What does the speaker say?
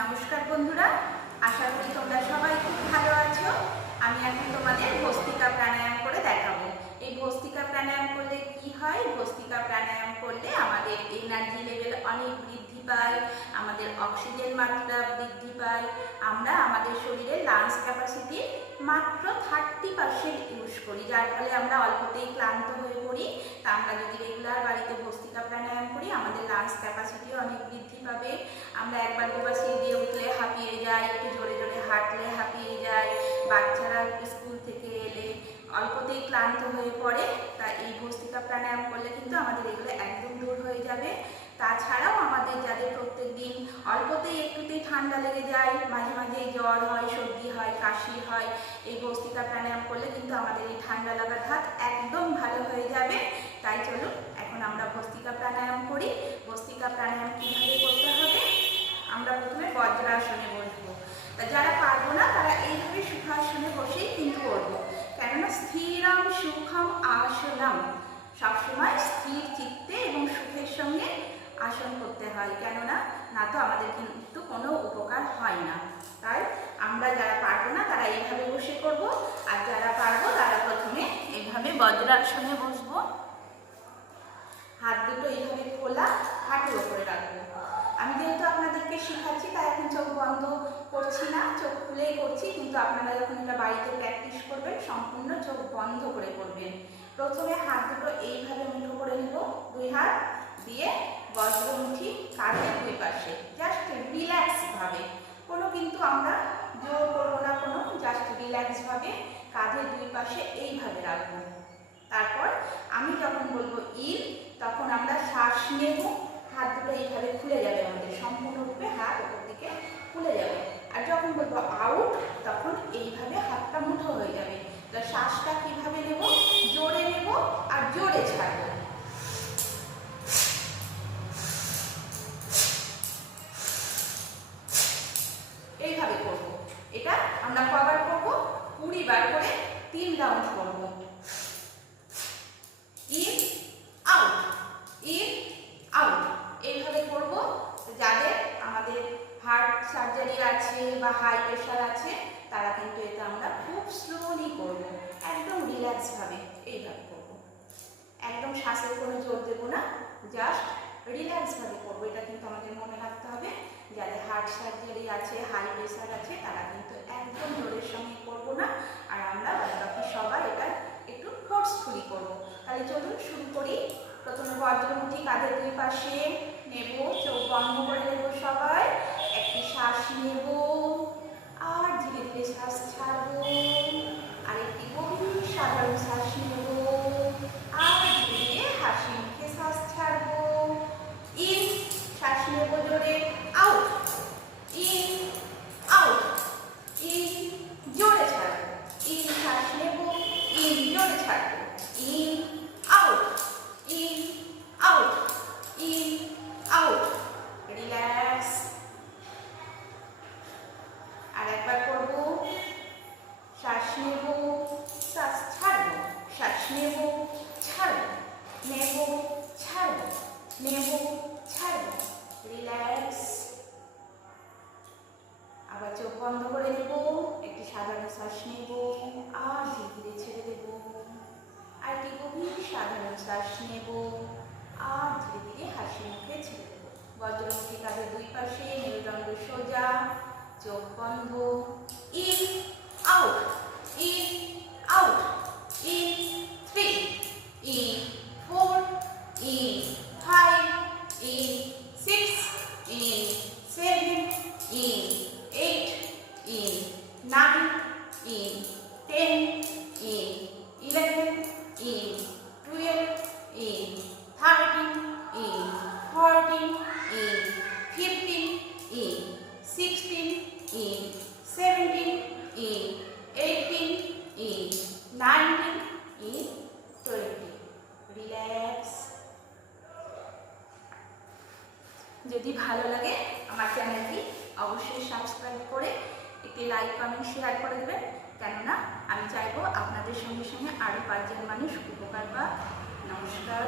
নমস্কার বন্ধুরা, আশা করি তোমরা সবাই খুব ভালো আছো। আমি এখন তোমাদের ভস্ত্রিকা প্রাণায়াম করে দেখাবো। এই ভস্ত্রিকা প্রাণায়াম করলে কি হয়? ভস্ত্রিকা প্রাণায়াম করলে আমাদের এনার্জি লেভেল অনেক বৃদ্ধি পায়, আমাদের অক্সিজেন মাত্রা বৃদ্ধি পায়, আমরা আমাদের শরীরে লাংস ক্যাপাসিটি মাত্র 30% ইউজ করি, যার ফলে আমরা অল্পতেই ক্লান্ত হয়ে পড়ি। তা আমরা যদি রেগুলার বাড়িতে ভস্ত্রিকা প্রাণায়াম করি, আমাদের লাংস ক্যাপাসিটিও অনেক বৃদ্ধি পাবে। আমরা একবার দুবার সিঁড়ি দিয়ে উঠলে হাঁপিয়ে যাই, একটু জোরে জোরে হাঁটলে হাঁপিয়ে যায়, বাচ্চারা স্কুল থেকে এলে অল্পতেই ক্লান্ত হয়ে পড়ে। তা এই ভস্ত্রিকা প্রাণায়াম করলে কিন্তু আমাদের এগুলো একদম দূর হয়ে যাবে। তাছাড়াও আমাদের যাদের প্রত্যেক দিন অল্পতেই একটুতেই ঠান্ডা লেগে যায়, মাঝে মাঝে জ্বর হয়, সর্দি হয়, কাশি হয়, এই ভস্ত্রিকা প্রাণায়াম করলে কিন্তু আমাদের এই ঠান্ডা লাগার ধাত একদম ভালো হয়ে যাবে। তাই চলুন এখন আমরা ভস্ত্রিকা প্রাণায়াম করি। ভস্ত্রিকা প্রাণায়াম কীভাবে করতে হবে? আমরা প্রথমে বজ্রাসনে বসবো। তা যারা পারবো না তারা এইভাবে সুখাসনে বসেই কিন্তু করবো, কেননা স্থিরম সুখম আসনম, সবসময় স্থির চিত্তে এবং সুখের সঙ্গে আসন করতে হয়, কেননা না তো আমাদের কিন্তু কোনো উপকার হয় না। তাই আমরা যারা পারবো না তারা এইভাবে বসে করব, আর যারা পারবো তারা প্রথমে এইভাবে বজ্রাসনে বসবো। হাত দুটো এইভাবে খোলা হাঁটুর ওপরে রাখবো। আমি যেহেতু আপনাদেরকে শেখাচ্ছি তাই এখন চোখ বন্ধ করছি না, চোখ খুলেই করছি, কিন্তু আপনারা যখন এটা বাড়িতে প্র্যাকটিস করবেন সম্পূর্ণ চোখ বন্ধ করে করবেন। প্রথমে হাত দুটো এইভাবে মুঠো করে নেব, দুই হাত দিয়ে বজ্রমুঠি কাঁধের দুই পাশে, জাস্ট রিল্যাক্স ভাবে, কোনো কিন্তু আমরা জোর করবো না, কোনো জাস্ট রিল্যাক্স ভাবে কাঁধের দুই পাশে এইভাবে রাখবো। তারপর আমি যখন বলবো ইন, তখন আমরা শ্বাস নেব, হাত দুটো এইভাবে খুলে যাবে, আমাদের সম্পূর্ণরূপে হাত ওপর দিকে খুলে যাবে। আর যখন বলবো আউট, তখন এইভাবে হাতটা মুঠো হয়ে যাবে। তো শ্বাসটা কিভাবে নেব? জোরে নেব আর জোরে ছাড়বো। এইভাবে করব। এটা আমরা কবার করব? 20 বার করে 3 রাউন্ড করব। ইন আউট, ইন আউট, এইভাবে করব। যাদের আমাদের হার্ট সার্জারি আছে বা হাই প্রেশার আছে তারা কিন্তু এটা আমরা খুব স্লোলি করব, একদম রিল্যাক্স ভাবে এইভাবে করব, একদম শ্বাসের কোনো জোর দেব না, জাস্ট রিল্যাক্স ভাবে করব। এটা কিন্তু আমাদের মনে রাখতে হবে, যাদের হার্ট সার্জারি আছে, হাই প্রেশার আছে, তারা কিন্তু একদম জোরের সঙ্গে করব না, আর আমরা বাকি সবাই এটা একটু ফোর্সফুলি করব। তাহলে চলুন শুরু করি। প্রথমে বজ্রমুঠি কাঁধের দুই পাশে নেব, চোখ বন্ধ করে নেব, সবাই একটি শ্বাস নেব আর ধীরে ধীরে শ্বাস ছাড়বো, আরেকটি গভীর সাধারণ শ্বাস নেব আর ধীরে ধীরে হাসি মুখে শ্বাস ছাড়বো। ইন, শ্বাস নেব জোরে, আউট, ইন আউট, ইন জোরে ছাড়বো, ইন শ্বাস নেব, ইন জোরে ছাড়বো, in out, in out, in out, relax. আর একবার করব, শ্বাস নেব, শ্বাস ছাড়বো, শ্বাস নেব, ছাড়বো, নেব, ছাড়বো, নেব, ছাড়বো, রিল্যাক্স। আবার চোখ বন্ধ করে নেব, একটি সাধারণ শ্বাস নেব আর ধীরে ধীরে ছেড়ে দেব, আর একটি গভীর সাধারণ শ্বাস নেব আর ধীরে ধীরে হাসি মুখে ছেড়ে দেব। বজ্রমুখী কাঁধের দুই পাশে, মেরুদণ্ড সোজা, চোখ বন্ধ। In out, in out, in 3, in 4, in 5, in 6, in 7, in 8, in 9, in 10, in 11, in 12, in 13, in 14, in 15, in 16, in 17, in 18, in 19, in 20. Relax. যদি ভালো লাগে আমার চ্যানেলটি অবশ্যই সাবস্ক্রাইব করে একটি লাইক কমেন্ট শেয়ার করে দেবেন, কেননা আমি চাইবো আপনাদের সঙ্গে সঙ্গে আরও 5 জন মানুষ উপকার পাক। নমস্কার।